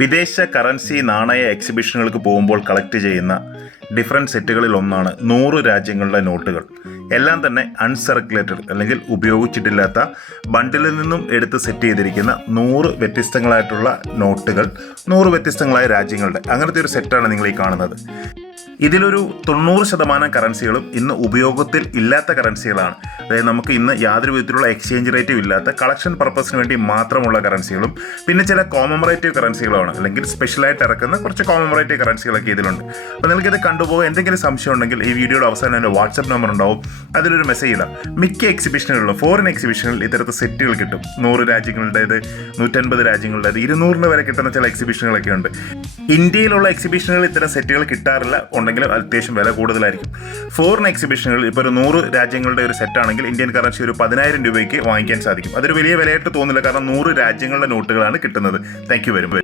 വിദേശ കറൻസി നാണയ എക്സിബിഷനുകൾക്ക് പോകുമ്പോൾ കളക്ട് ചെയ്യുന്ന ഡിഫറൻറ്റ് സെറ്റുകളിൽ ഒന്നാണ് 100 രാജ്യങ്ങളുടെ നോട്ടുകൾ. എല്ലാം തന്നെ അൺസർക്കുലേറ്റഡ് അല്ലെങ്കിൽ ഉപയോഗിച്ചിട്ടില്ലാത്ത ബണ്ടിലിൽ നിന്നും എടുത്ത് സെറ്റ് ചെയ്തിരിക്കുന്ന 100 വ്യത്യസ്തങ്ങളായിട്ടുള്ള നോട്ടുകൾ, 100 വ്യത്യസ്തങ്ങളായ രാജ്യങ്ങളുടെ അങ്ങനത്തെ ഒരു സെറ്റാണ് നിങ്ങൾ ഈ കാണുന്നത്. ഇതിലൊരു 90% കറൻസികളും ഇന്ന് ഉപയോഗത്തിൽ ഇല്ലാത്ത കറൻസികളാണ്. അതായത് നമുക്ക് ഇന്ന് യാതൊരു വിധത്തിലുള്ള എക്സ്ചേഞ്ച് റേറ്റും ഇല്ലാത്ത കളക്ഷൻ പർപ്പസിന് വേണ്ടി മാത്രമുള്ള കറൻസികളും പിന്നെ ചില കോമമറേറ്റീവ് കറൻസികളാണ്, അല്ലെങ്കിൽ സ്പെഷ്യലായിട്ട് ഇറക്കുന്ന കുറച്ച് കോമമറേറ്റീവ് കറൻസികളൊക്കെ ഇതിലുണ്ട്. അപ്പോൾ നിങ്ങൾക്കിത് കണ്ടുപോകാൻ എന്തെങ്കിലും സംശയം ഉണ്ടെങ്കിൽ ഈ വീഡിയോയുടെ അവസാനം എൻ്റെ വാട്സപ്പ് നമ്പർ ഉണ്ടാവും, അതിലൊരു മെസ്സേജ് ഇടാം. മിക്ക എക്സിബിഷനുകളിലും ഫോറിൻ എക്സിബിഷനുകളിൽ ഇത്തരത്തിൽ സെറ്റുകൾ കിട്ടും. 100 രാജ്യങ്ങളുടേത്, 150 രാജ്യങ്ങളുടേത്, 200 വരെ കിട്ടുന്ന ചില എക്സിബിഷനുകളൊക്കെ ഉണ്ട്. ഇന്ത്യയിലുള്ള എക്സിബിഷനുകളിൽ ഇത്തരം സെറ്റുകൾ കിട്ടാറില്ല, ഉണ്ടെങ്കിലും അത്യാവശ്യം വില കൂടുതലായിരിക്കും. ഫോറിൻ എക്സിബിഷനുകളിൽ ഇപ്പോൾ ഒരു 100 രാജ്യങ്ങളുടെ ഒരു സെറ്റാണെങ്കിൽ ഇന്ത്യൻ കറൻസി ഒരു 10,000 രൂപയ്ക്ക് വാങ്ങിക്കാൻ സാധിക്കും. അതൊരു വലിയ വിലയായിട്ട് തോന്നില്ല, കാരണം 100 രാജ്യങ്ങളുടെ നോട്ടുകളാണ് കിട്ടുന്നത്. Thank you very much.